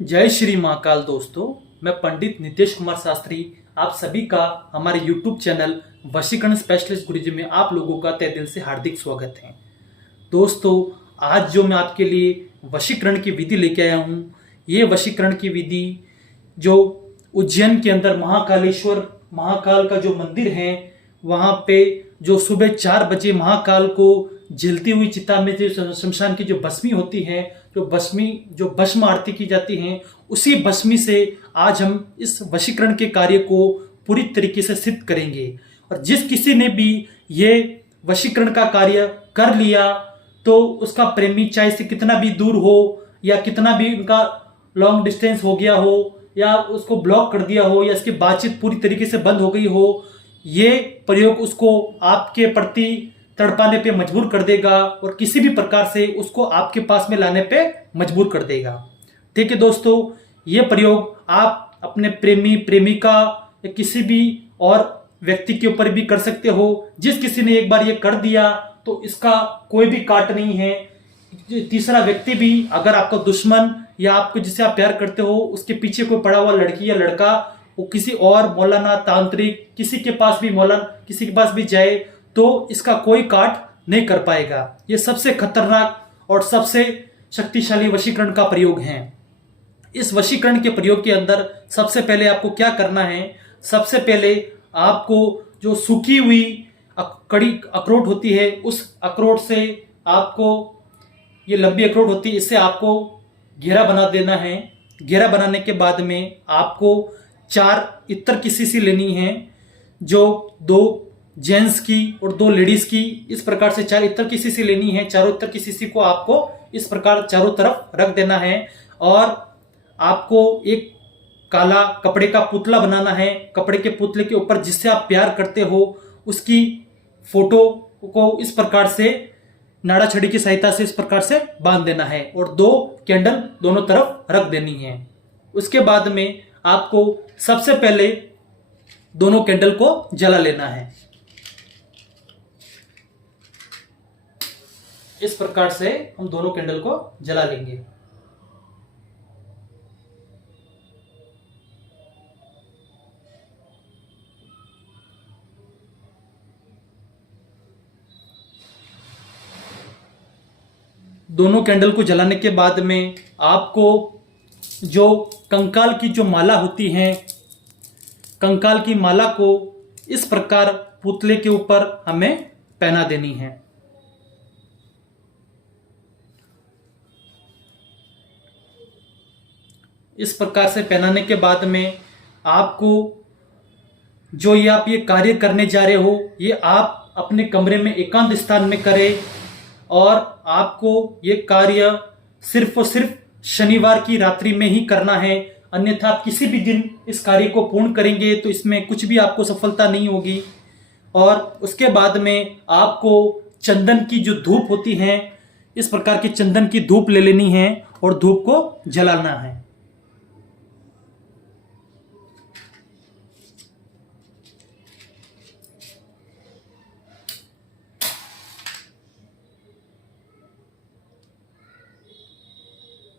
जय श्री महाकाल दोस्तों। मैं पंडित नितेश कुमार शास्त्री आप सभी का हमारे YouTube चैनल वशीकरण स्पेशलिस्ट गुरुजी में आप लोगों का तहे दिल से हार्दिक स्वागत है। दोस्तों, आज जो मैं आपके लिए वशीकरण की विधि लेके आया हूँ, ये वशीकरण की विधि जो उज्जैन के अंदर महाकालेश्वर महाकाल का जो मंदिर है, वहाँ पे जो सुबह 4 बजे महाकाल को जलती हुई चिता में जो शमशान की जो भस्मी होती है, जो भस्म आरती की जाती है, उसी भस्मी से आज हम इस वशीकरण के कार्य को पूरी तरीके से सिद्ध करेंगे। और जिस किसी ने भी ये वशीकरण का कार्य कर लिया तो उसका प्रेमी चाहे से कितना भी दूर हो या कितना भी उनका लॉन्ग डिस्टेंस हो गया हो या उसको ब्लॉक कर दिया हो या इसकी बातचीत पूरी तरीके से बंद हो गई हो, ये प्रयोग उसको आपके प्रति तड़पाने पे मजबूर कर देगा और किसी भी प्रकार से उसको आपके पास में लाने पे मजबूर कर देगा। ठीक है दोस्तों, ये प्रयोग आप अपने प्रेमी प्रेमिका या किसी भी और व्यक्ति के ऊपर भी कर सकते हो। जिस किसी ने एक बार ये कर दिया तो इसका कोई भी काट नहीं है। तीसरा व्यक्ति भी, अगर आपका दुश्मन या आपको जिसे आप प्यार करते हो उसके पीछे कोई पड़ा हुआ लड़की या लड़का, वो किसी और मौलाना तांत्रिक किसी के पास भी जाए तो इसका कोई काट नहीं कर पाएगा। ये सबसे खतरनाक और सबसे शक्तिशाली वशीकरण का प्रयोग है। इस वशीकरण के प्रयोग के अंदर सबसे पहले आपको क्या करना है, सबसे पहले आपको जो सूखी हुई कड़ी अखरोट होती है, उस अखरोट से आपको, ये लंबी अखरोट होती है, इससे आपको घेरा बना देना है। घेरा बनाने के बाद में आपको 4 इत्र की शीशी लेनी है, जो 2 जेंट्स की और 2 लेडीज की, इस प्रकार से 4 इत्र की शीशी लेनी है। चारों इत्र की शीशी को आपको इस प्रकार चारों तरफ रख देना है और आपको एक काला कपड़े का पुतला बनाना है। कपड़े के पुतले के ऊपर जिससे आप प्यार करते हो उसकी फोटो को इस प्रकार से नाड़ा छड़ी की सहायता से इस प्रकार से बांध देना है और 2 कैंडल दोनों तरफ रख देनी है। उसके बाद में आपको सबसे पहले दोनों कैंडल को जला लेना है। इस प्रकार से हम दोनों कैंडल को जला लेंगे। दोनों कैंडल को जलाने के बाद में आपको जो कंकाल की जो माला होती है, कंकाल की माला को इस प्रकार पुतले के ऊपर हमें पहना देनी है। इस प्रकार से पहनाने के बाद में आपको जो आप ये कार्य करने जा रहे हो, ये आप अपने कमरे में एकांत स्थान में करें और आपको ये कार्य सिर्फ और सिर्फ शनिवार की रात्रि में ही करना है। अन्यथा आप किसी भी दिन इस कार्य को पूर्ण करेंगे तो इसमें कुछ भी आपको सफलता नहीं होगी। और उसके बाद में आपको चंदन की जो धूप होती है, इस प्रकार की चंदन की धूप ले लेनी है और धूप को जलाना है।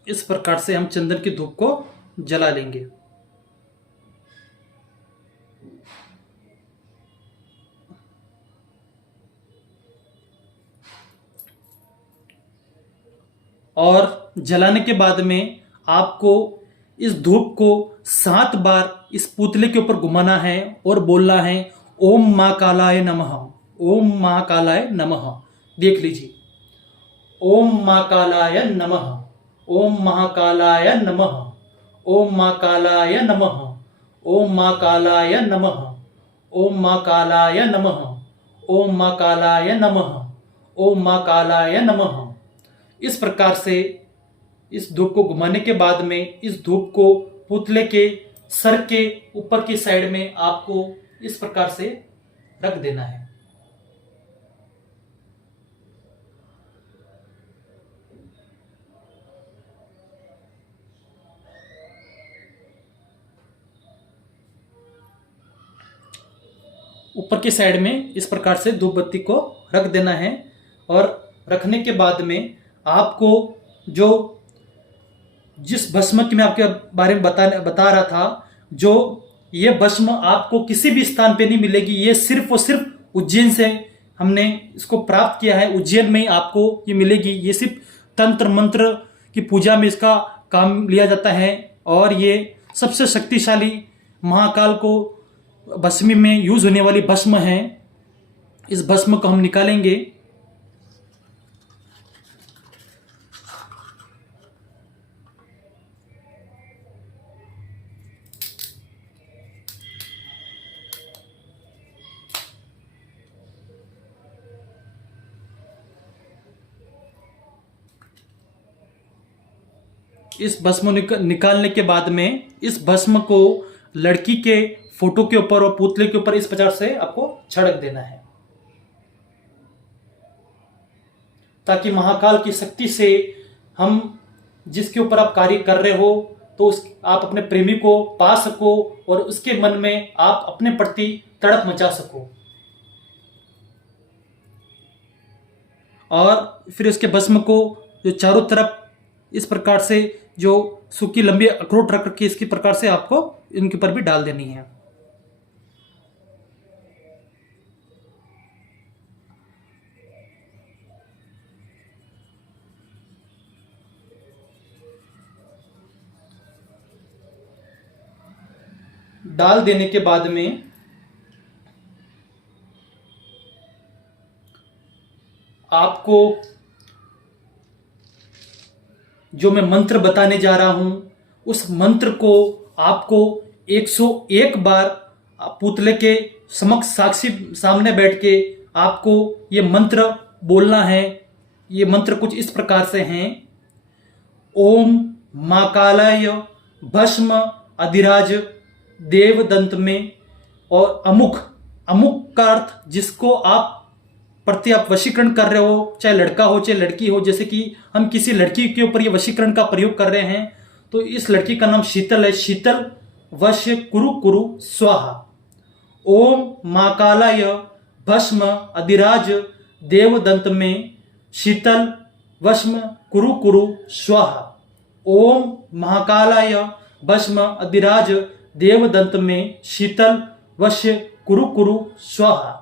इस प्रकार से हम चंदन की धूप को जला लेंगे। और जलाने के बाद में आपको इस धूप को 7 बार इस पुतले के ऊपर घुमाना है और बोलना है ओम महाकालाय नमः, ओम महाकालाय नमः। देख लीजिए, ओम महाकालाय नमः, ओम महाकालाय नमः, ओम महाकालाय नमः, ओम महाकालाय नमः, ओम महाकालाय नमः, ओम महाकालाय नमः, ओम महाकालाय नमः। इस प्रकार से इस धूप को घुमाने के बाद में इस धूप को पुतले के सर के ऊपर की साइड में आपको इस प्रकार से रख देना है। ऊपर की साइड में इस प्रकार से धूप बत्ती को रख देना है। और रखने के बाद में आपको जो जिस भस्म की मैं आपके बारे में बता रहा था, जो ये भस्म आपको किसी भी स्थान पे नहीं मिलेगी, ये सिर्फ और सिर्फ उज्जैन से हमने इसको प्राप्त किया है। उज्जैन में ही आपको ये मिलेगी। ये सिर्फ तंत्र मंत्र की पूजा में इसका काम लिया जाता है और ये सबसे शक्तिशाली महाकाल को भस्मी में यूज होने वाली भस्म है। इस भस्म को हम निकालेंगे। इस भस्म निकालने के बाद में इस भस्म को लड़की के फोटो के ऊपर और पुतले के ऊपर इस प्रकार से आपको छिड़क देना है, ताकि महाकाल की शक्ति से हम जिसके ऊपर आप कार्य कर रहे हो तो आप अपने प्रेमी को पा सको और उसके मन में आप अपने प्रति तड़प मचा सको। और फिर उसके भस्म को जो चारों तरफ इस प्रकार से जो सूखी लंबी अखरोट रख के इसकी प्रकार से आपको इनके ऊपर भी डाल देनी है। डाल देने के बाद में आपको जो मैं मंत्र बताने जा रहा हूं उस मंत्र को आपको 101 बार पुतले के समक्ष साक्षी सामने बैठ के आपको ये मंत्र बोलना है। ये मंत्र कुछ इस प्रकार से हैं। ओम महाकालाय भस्म अधिराज देवदंत में, और अमुक, अमुक का अर्थ जिसको आप प्रति आप वशीकरण कर रहे हो, चाहे लड़का हो चाहे लड़की हो। जैसे कि हम किसी लड़की के ऊपर ये वशीकरण का प्रयोग कर रहे हैं तो इस लड़की का नाम शीतल है। शीतल वश कुरु कुरु स्वाहा। ओम महाकालाय भस्म अधिराज देवदंत में शीतल वश्म कुरु कुरु स्वाहा। ओम महाकालाय भस्म अधिराज देवदंत में शीतल वश कुरु कुरु स्वाहा।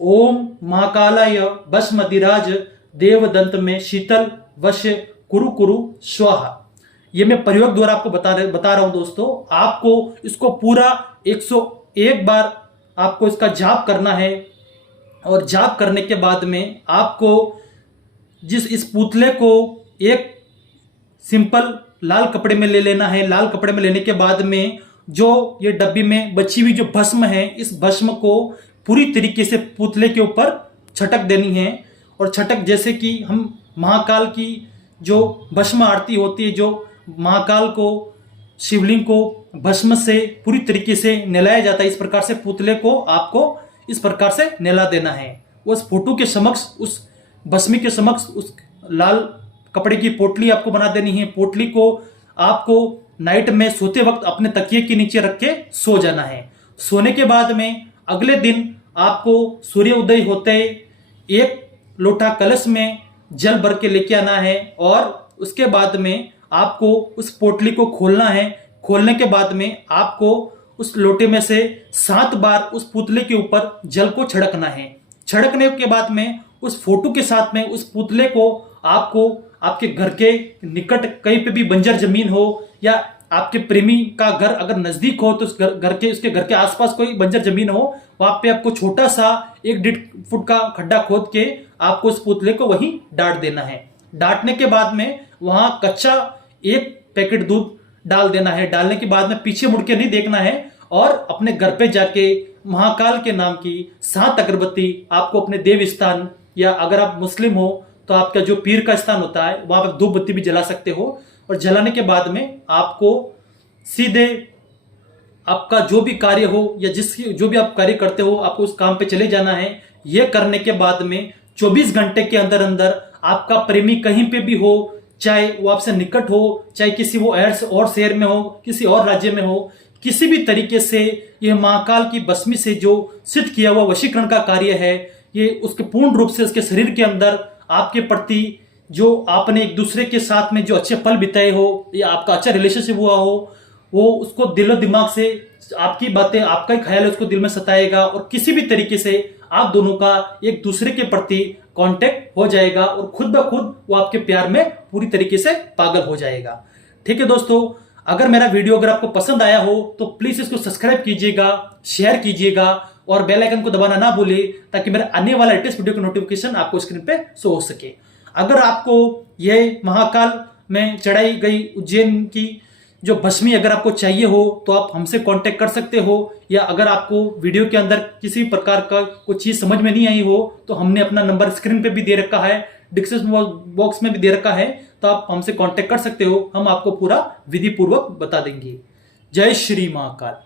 ओम महाकालाय भस्म अधिराज देवदंत में शीतल वश कुरु कुरु स्वाहा। ये मैं प्रयोग द्वारा आपको बता रहा हूं दोस्तों। आपको इसको पूरा 101 बार आपको इसका जाप करना है। और जाप करने के बाद में आपको इस पुतले को एक सिंपल लाल कपड़े में ले लेना है। लाल कपड़े में लेने के बाद में जो ये डब्बी में बची हुई जो भस्म है, इस भस्म को पूरी तरीके से पुतले के ऊपर छटक देनी है। और छटक जैसे कि हम महाकाल की जो भस्म आरती होती है, जो महाकाल को शिवलिंग को भस्म से पूरी तरीके से नहलाया जाता है, इस प्रकार से पुतले को आपको इस प्रकार से नहला देना है। उस फोटो के समक्ष, उस भस्मी के समक्ष उस लाल कपड़े की पोटली आपको बना देनी है। पोटली को आपको नाइट में सोते वक्त अपने तकिए के नीचे रख के सो जाना है। सोने के बाद में अगले दिन आपको सूर्य उदय होते एक लोटा कलश में जल भर के लेके आना है। और उसके बाद में आपको उस पोटली को खोलना है। खोलने के बाद में आपको उस लोटे में से 7 बार उस पुतले के ऊपर जल को छिड़कना है। छिड़कने के बाद में उस फोटो के साथ में उस पुतले को आपको आपके घर के निकट कहीं पे भी बंजर जमीन हो या आपके प्रेमी का घर अगर नजदीक हो तो उस उसके घर के आसपास कोई बंजर जमीन हो, वहां पे आपको छोटा सा 1-1.5 फुट का खड्डा खोद के आपको उस पुतले को वहीं डांट देना है। डांटने के बाद में वहां कच्चा 1 पैकेट दूध डाल देना है। डालने के बाद में पीछे मुड़ के नहीं देखना है और अपने घर पे जाके महाकाल के नाम की 7 अगरबत्ती आपको अपने देव स्थान, या अगर आप मुस्लिम हो तो आपका जो पीर का स्थान होता है वहां पर धूप बत्ती भी जला सकते हो। और जलाने के बाद में आपको सीधे आपका जो भी कार्य हो या जो भी आप कार्य करते हो आपको उस काम पे चले जाना है। यह करने के बाद में 24 घंटे के अंदर अंदर आपका प्रेमी कहीं पे भी हो, चाहे वो आपसे निकट हो, चाहे किसी वो और शहर में हो, किसी और राज्य में हो, किसी भी तरीके से यह महाकाल की भस्मी से जो सिद्ध किया हुआ वशीकरण का कार्य है, ये उसके पूर्ण रूप से उसके शरीर के अंदर आपके प्रति जो आपने एक दूसरे के साथ में जो अच्छे पल बिताए हो या आपका अच्छा रिलेशनशिप हुआ हो, वो उसको दिलो दिमाग से आपकी बातें, आपका ही ख्याल है उसको दिल में सताएगा और किसी भी तरीके से आप दोनों का एक दूसरे के प्रति कांटेक्ट हो जाएगा और खुद ब खुद वो आपके प्यार में पूरी तरीके से पागल हो जाएगा। ठीक है दोस्तों, अगर मेरा वीडियो अगर आपको पसंद आया हो तो प्लीज इसको सब्सक्राइब कीजिएगा, शेयर कीजिएगा और बेल आइकन को दबाना ना भूले ताकि मेरा आने वाला लेटेस्ट वीडियो का नोटिफिकेशन आपको स्क्रीन पे शो हो सके। अगर आपको यह महाकाल में चढ़ाई गई उज्जैन की जो भस्मी अगर आपको चाहिए हो तो आप हमसे कांटेक्ट कर सकते हो, या अगर आपको वीडियो के अंदर किसी प्रकार का कोई चीज समझ में नहीं आई हो तो हमने अपना नंबर स्क्रीन पे भी दे रखा है, डिस्क्रिप्शन बॉक्स में भी दे रखा है, तो आप हमसे कांटेक्ट कर सकते हो। हम आपको पूरा विधि पूर्वक बता देंगे। जय श्री महाकाल।